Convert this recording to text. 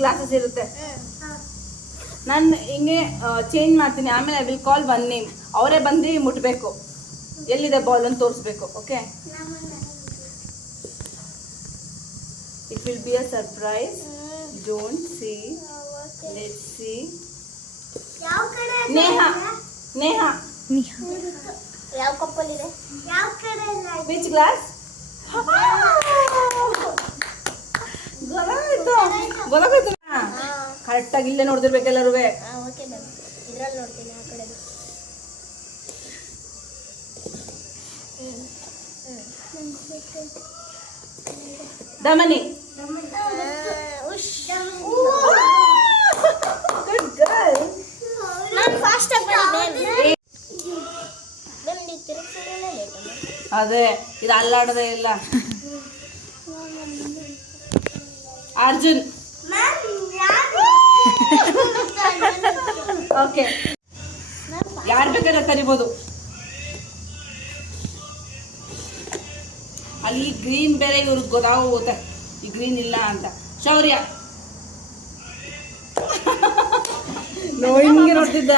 Classes ಇರುತ್ತೆ. ನಾನು ಹಿಂಗೆ ಚೇಂಜ್ ಮಾಡ್ತೀನಿ. ಆಮೇಲೆ I will call one name. ಅವರೇ ಬಂದು ಮುಟ್ಬೇಕು, ಎಲ್ಲಿದೆ ಬಾಲ್ ಅಂತ ತೋರಿಸ್ಬೇಕು. Okay, it will be a surprise. Don't see, let's see. Neha, Neha ಯಾವ ಕಪ್ಪಲ್ ಇದೆ? ಯಾವ ಕಡೆ? Which glass? ಗೊತ್ತಾಗೋಯ್ತು. ಕರೆಕ್ಟಾಗಿ ಇಲ್ಲೇ ನೋಡ್ತಿರ್ಬೇಕು ಎಲ್ಲರೂ. ಓಕೆ ಮ್ಯಾಮ್, ಇದ್ರಲ್ಲಿ ನೋಡ್ತೀನಿ ಆ ಕಡೆ. ದಮನಿ. Good girl. ನಾನು ಫಾಸ್ಟ್ ಆಗಿ ಬಂದೆ. ಬಂದು ತಿರುಗಿಸೋದಲ್ಲ ಲೇಟ್. ಅದೇ ಇದು ಅಲ್ಲಾಡದೆ ಇಲ್ಲ. ಅರ್ಜುನ್. ಓಕೆ, ಯಾರು ಬೇಕಾದ್ರೆ ಕರಿಬೋದು. ಅಲ್ಲಿ ಗ್ರೀನ್ ಬೇರೆ ಇವ್ರಿಗೆ ಗೊತ್ತಾಗೋಗುತ್ತೆ ಈ ಗ್ರೀನ್ ಇಲ್ಲ ಅಂತ. ಶೌರ್ಯ. ಹಿಂಗೆ ನೋಡ್ತಿದ್ದ.